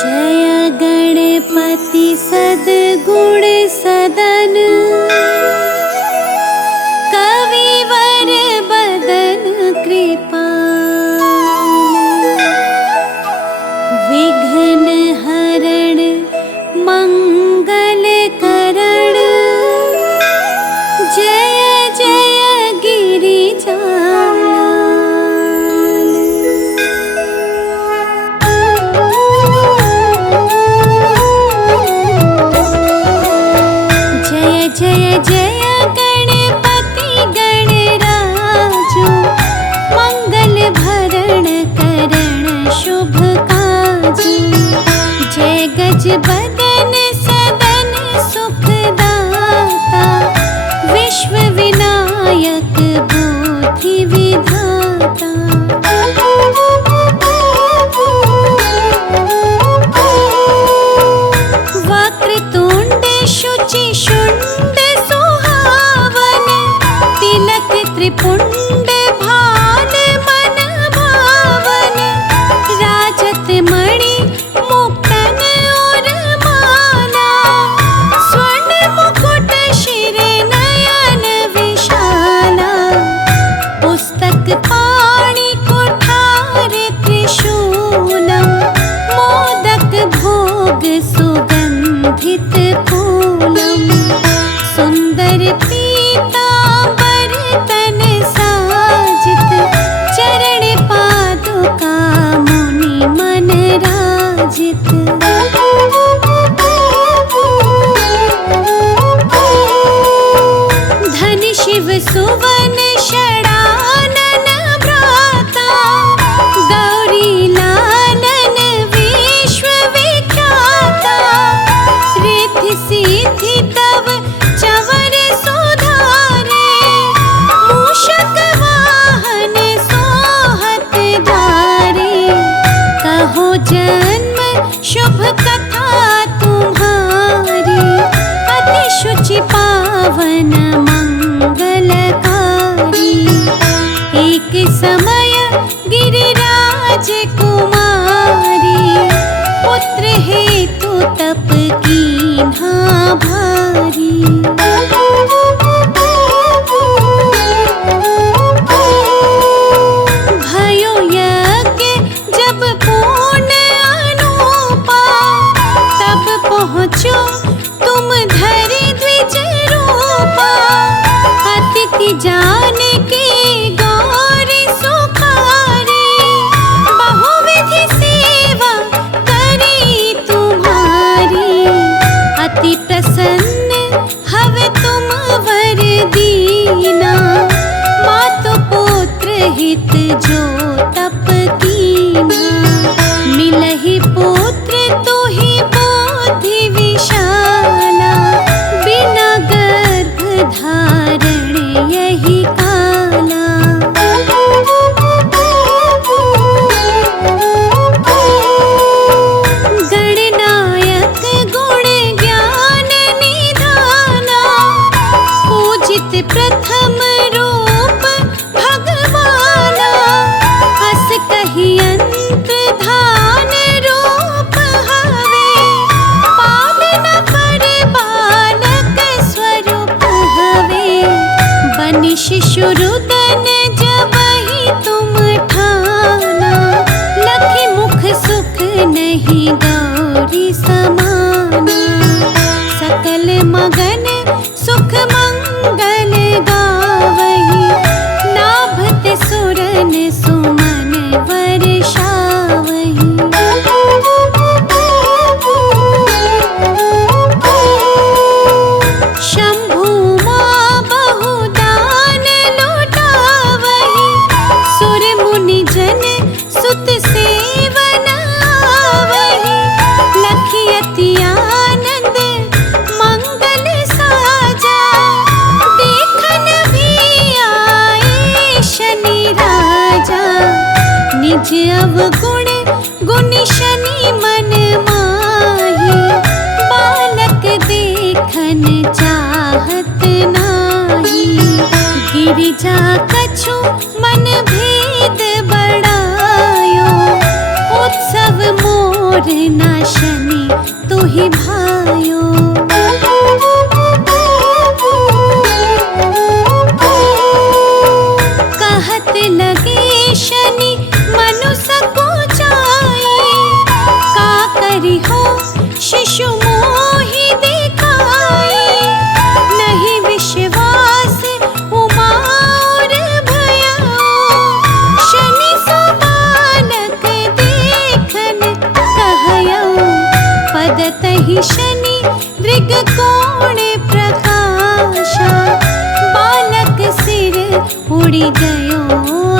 जय गणपति सद्गुण सदन, कविवर बदन कृपाल। विघ्न हरण मंगल करण, जय जय गिरिजालाल। जय जय जय गणपति गणराजो, मंगल भरण करण शुभ काजो। जय गज बदन सदन सुखदाता, विश्व विनायक बुद्धि विधाता। वक्रतुंड शुचि शुंड सुहावन, तिलक त्रिपुंड भाल मन भावन। राजत मणि मुक्तन और माला, स्वर्ण मुकुट शिर नयन विशाला। पुस्तक पाणि कुठार त्रिशूलम, मोदक भोग सुगंधित फूलम। सुंदर पीतांबर तन साजित, चरण पादुका मुनि मन राजित। धन शिव सुवन षडानन भ्राता, गौरी लालन विश्व विख्याता। रिद्धि सिद्धि तव चवर सुधारे, मूषक वाहन सोहत धारे। कहो जन्म शुभ कथा तुम्हारी, अति शुचि पावन मंगलकारी। एक समय गिरिराज कुमारी, पुत्र हेतु तप कीन्हा भारी। भयो यज्ञ जब पूर्ण अनूपा, तब पहुँचो तुम धरि द्विज रूपा। अतिथि जान के गौरी सुखारी, बहुविधि सेवा करी तुम्हारी। अति प्रसन्न हवे तुम वर दीना, मातु पुत्र हित जो तप कीना। मिलहि पुत्र तुहि बुद्धि विशाला, बिना गर्भ धारण यही काला। गणनायक गुण ज्ञान निधाना, पूजित प्रथम रूप भगवाना। अस कहि अंत धान रूप हवे, पालन पर बालक स्वरूप हवे। बनि शिशु रुदन जबहि तुम ठाना, लखि मुख सुख नहीं गौरी समाना। सकल मगन सुख मंगल गावही, नाभत सुरन सुमन वर्षावही। शंभु मां बहुदान लुटावही, सुर मुनि जन सुत सेवन आवही। लखि अति आनंद मंगल साजा, देखन भी आए शनि राजा। निज अवगुण गुण शनि मन माही, बालक देखन चाहत नाही। गिरिजा कछु मन भेद बड़ायो, उत्सव मोर न बुद्धि शनि दृग कोण प्रकाशा, बालक सिर उड़ी गयो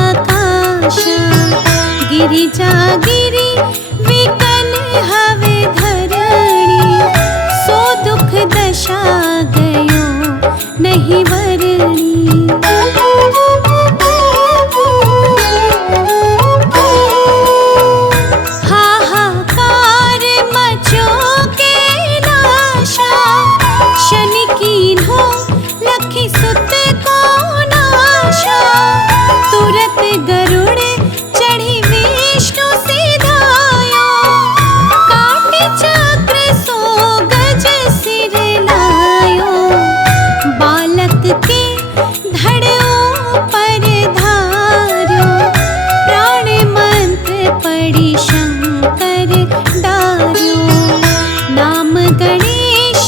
आकाशा। गिरिजा गिरि विकल हवे धरणी, सो दुख दशा गयो नहीं वरणी। हाहाकार मचो कैलाशा, शनि कीन्हो लखी सुत को नाशा। तुरत गरुड़ चढ़ी विष्णु सिधायो, काटे चक्र सो गज सिर लायो। बालक के धड़ों पर धार्यो, प्राण मंत्र पढ़ी शंकर डार्यो। नाम गणेश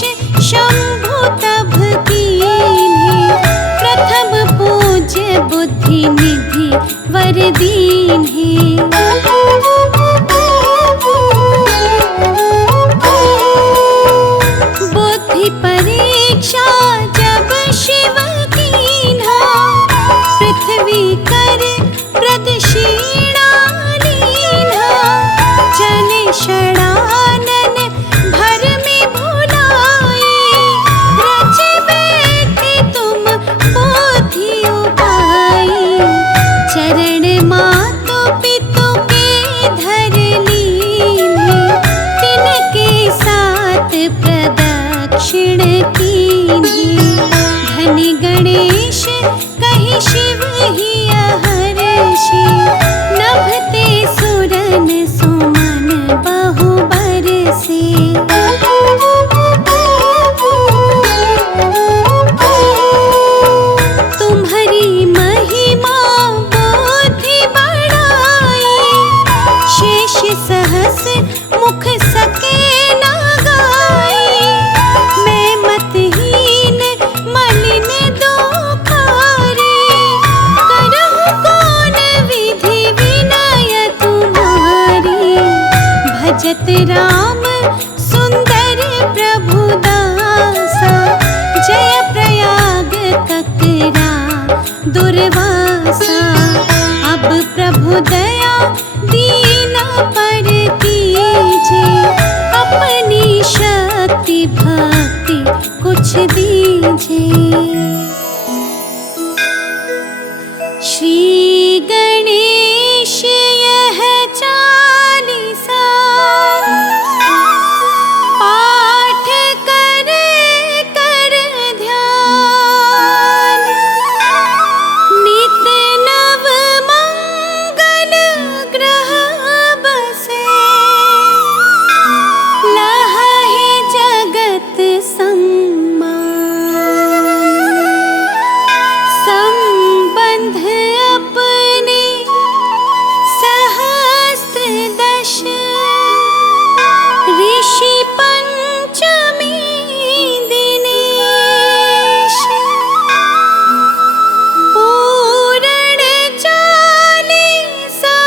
शंभु तब कीन्हे, प्रथम पूज्य बुद्धि निधि वर दीन्हे। बुद्धि परीक्षा जब शिव कीन्हा, पृथ्वी कर प्रदक्षिणा लीन्हा। चले षडानन भर में भुलाए, रचे बैठे तुम बुद्धि उपाय। चरण मातु पितु के धर लीन्हे, तिनके साथ प्रदक्षिण कीन्हे। धनि गणेश कहि शिव ही हर्षि, नभते सुरन सुमन बहु बरसे। तुम्हारी महिमा बुद्धि बढ़ाई, शेष सहस मुख सके न गाई। मैं मतहीन मलिन दोखारी, करहु कौन विधि विनय तुम्हारी। भजत राम सुंदर प्रभु दासा, जय प्रयाग ककरा दुर्वासा। अब प्रभु दया दीना पर कीजे, अपनी शक्ति भक्ति कुछ दीजे। श्री गणेश यह चालीसा, पाठ करे कर ध्यान। नित नव मंगल ग्रह बसे, लहै जगत सम्मान। संबंध अपने सहस्त्र दश, ऋषि पंचमी दिनेश। पूरण चालीसा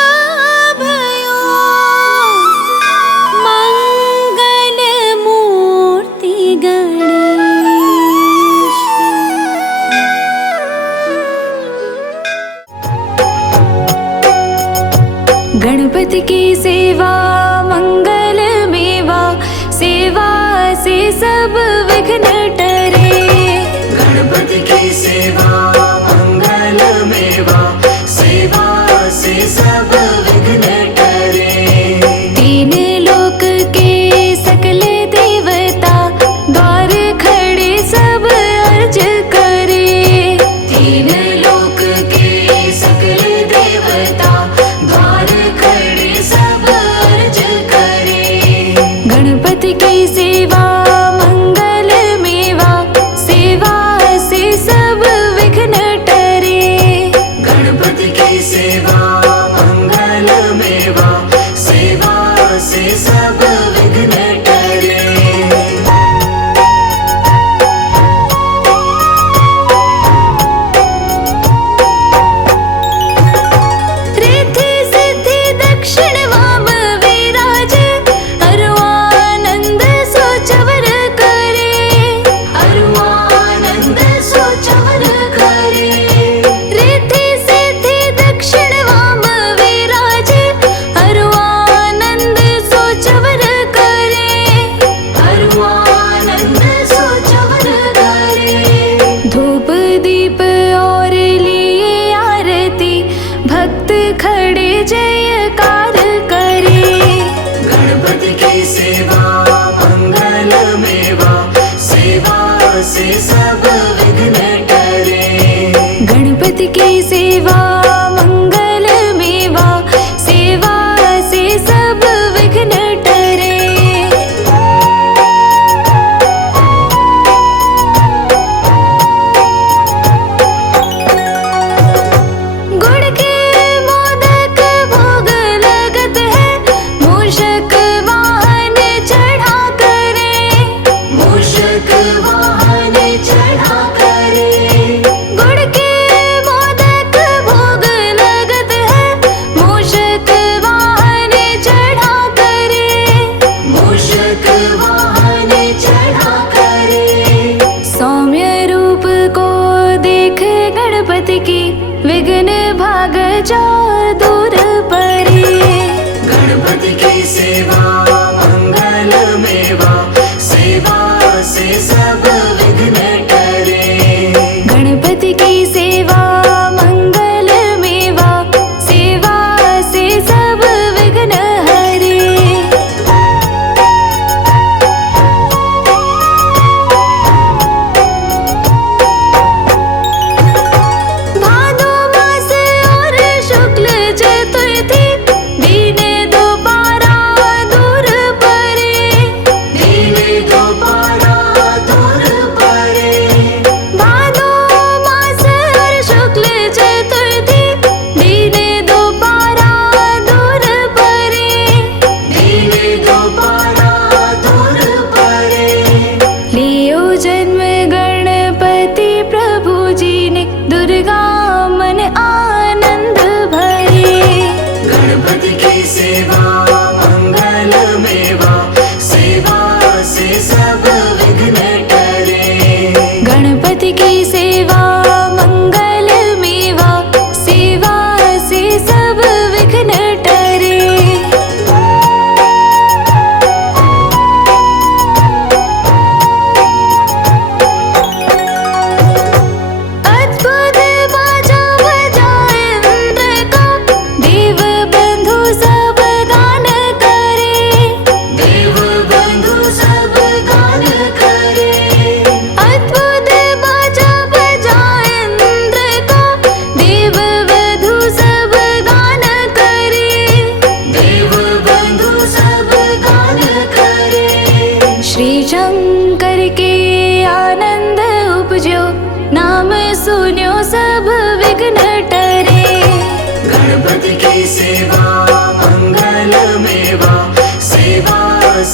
भयो, मंगल मूर्ति गणेश। गणपति की सेवा मंगल मेवा, सेवा से सब विघ्न टरे। गणपति की सेवा मंगल मेवा, सेवा से सब विघ्न टरे। तीन लोक के सकल देवता, द्वार खड़े सब अर्ज करे। तीन लोक के सकल देवता, द्वार खड़े सब अर्ज करे। गणपति की सेवा मंगल मेवा, सेवा से सब विघ्न टरे। गणपति की सेवा मंगल मेवा,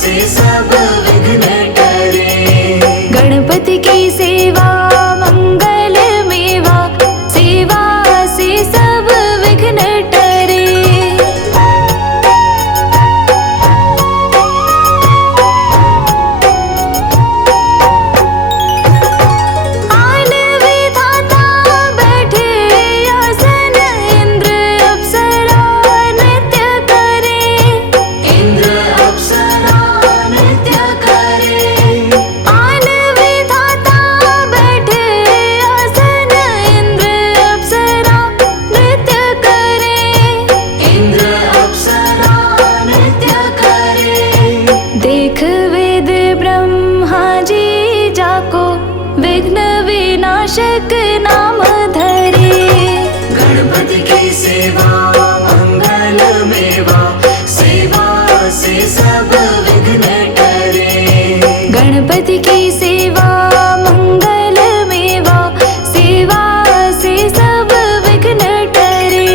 से सब विघ्न टरे। गणपति की सेवा मंगल मेवा, सेवा से सब विघ्न टरे। आन विधाता बैठे आसन, इंद्र अप्सरा नृत्य करे। इंद्र अप्सरा नृत्य करे। आन विधाता बैठे आसन, इंद्र अप्सरा नृत्य करे। इंद्र अप्सरा नृत्य करे। देख वेद ब्रह्मा जी जाको, विघ्न विनाशक नाम धरे। गणपति की सेवा मंगल मेवा, सेवा से सब विघ्न टरे। गणपति की सेवा मंगल मेवा, सेवा से सब विघ्न टरे।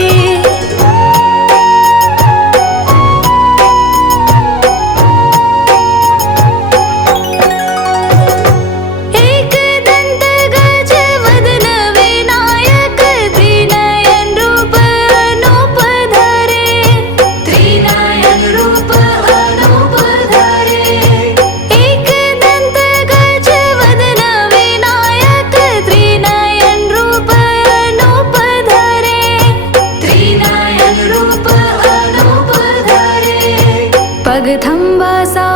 एक दंत गज वदन विनायक, त्रिनयन रूप अनूप धरे। त्रिनयन रूप अनूप धरे। एक दंत गज वदन विनायक, त्रिनयन रूप अनूप धरे। त्रिनयन रूप अनूप धरे। पग थम्बासा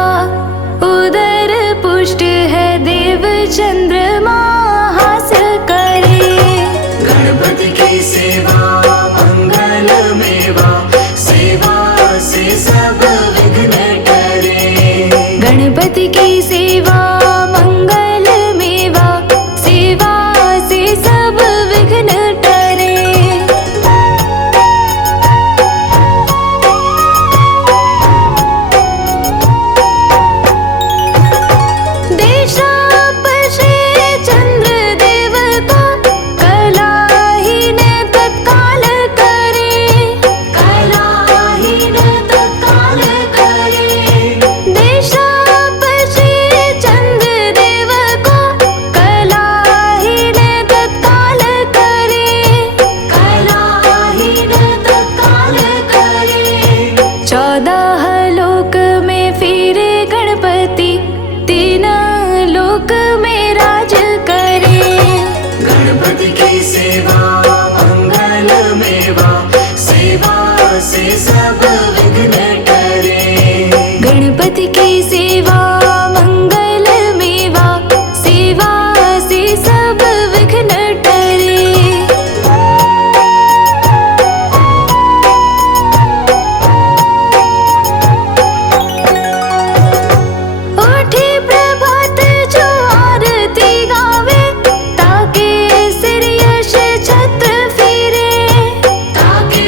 उदर पुष्ट है, देव चंद्रमा हास करे। गणपति की सेवा मंगल मेवा, सेवा से सब विघ्न टरे। गणपति की सेवा मंगल मेवा, सेवा से सब विघ्न टरे। देशापशे चंद्र देव को, कलाहीन तत्काल करे। कलाहीन तत्काल करे। देशापशे चंद्र देव को, कलाहीन तत्काल करे। कलाहीन तत्काल करे। 14 लोक में फिरे गणपति, 3 लोक में राज करे। गणपति की सेवा मंगल मेवा, सेवा से सब विघ्न टरे। गणपति की सेवा मंगल मेवा, सेवा से सब विघ्न टरे। उठी प्रभात जो आरती गावे, ताके सिर यश छत्र फिरे। ताके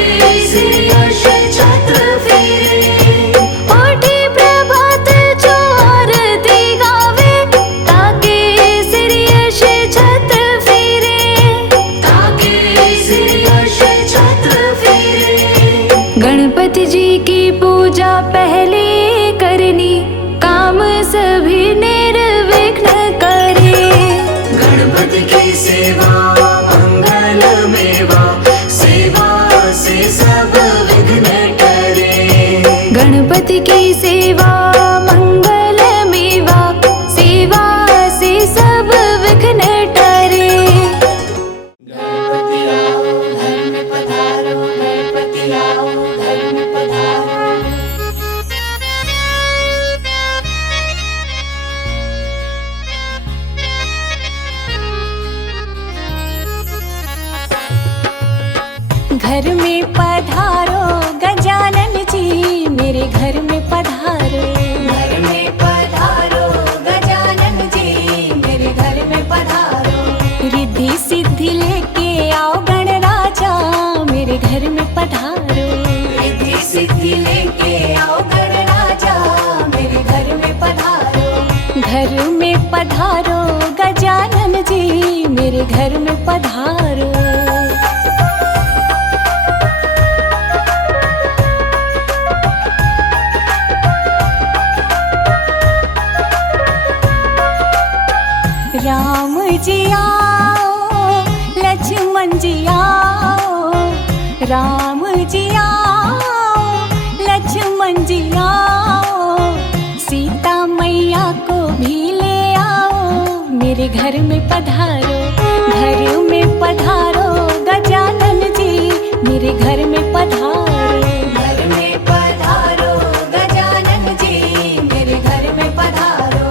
सिर यश छत्र फिरे। उठी प्रभात जो आरती गावे, ताके सिर यश छत्र फिरे। ताके सिर यश छत्र फिरे। गणपति जी की पूजा पहले करनी, काम सभी निर्विघ्न करे। गणपति की सेवा मंगल मेवा, सेवा से सब विघ्न टरे। गणपति की सेवा मंगल मेवा, सेवा से सब विघ्न टरे। गणपति आओ घर में पधारो, गणपति आओ घर में पधारो। घर में पधारो गजानन जी, मेरे घर में पधारो। घर में पधारो गजानन जी, मेरे घर में पधारो। रिद्धि सिद्धि लेके आओ गणराजा, मेरे घर में पधारो। रिद्धि सिद्धि लेके आओ गणराजा, मेरे घर में पधारो। घर में पधारो गजानन जी, मेरे घर में पधारो। जी आओ, लक्ष्मण जी आओ, राम जी आओ, लक्ष्मण जी आओ, सीता मैया को भी ले आओ, मेरे घर में पधारो, घर में पधारो गजानन जी, मेरे घर में पधारो। घर में पधारो गजानन जी, मेरे घर में पधारो।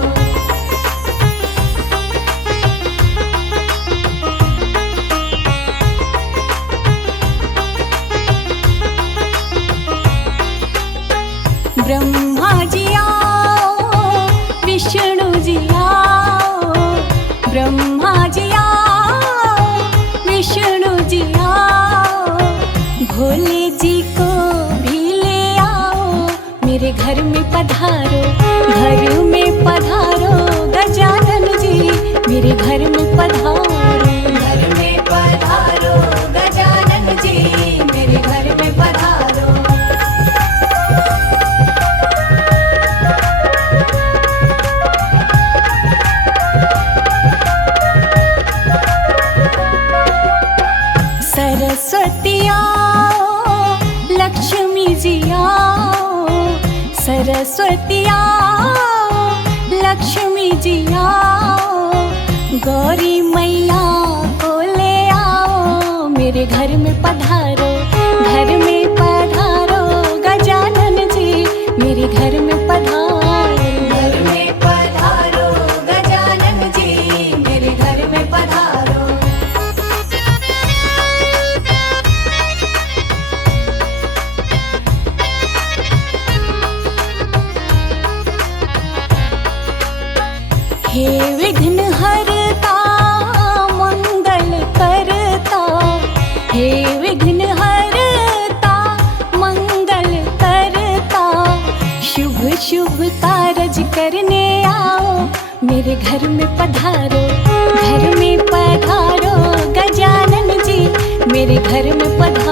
ब्रह्मा जी आओ, विष्णु जी आओ, ब्रह्मा जी आओ, विष्णु जी आओ, भोले जी को भी ले आओ, मेरे घर में पधारो, घर में पधारो गजानन जी, मेरे घर में पधारो। घर में पधारो गजानन जी, मेरे घर में पधारो। सरस्वती आओ, लक्ष्मी जी आओ, सरस्वती आओ, लक्ष्मी जी आओ, गौरी मैया को ले आओ, मेरे घर में पधारो, घर में पधारो गजानन जी, मेरे घर में पधारो। घर में पधारो गजानन जी, मेरे घर में पधारो। हे विघ्न हरता मंगल करता, हे विघ्न हरता मंगल करता, शुभ शुभ कारज करने आओ, मेरे घर में पधारो, घर में पधारो गजानन जी, मेरे घर में पधारो।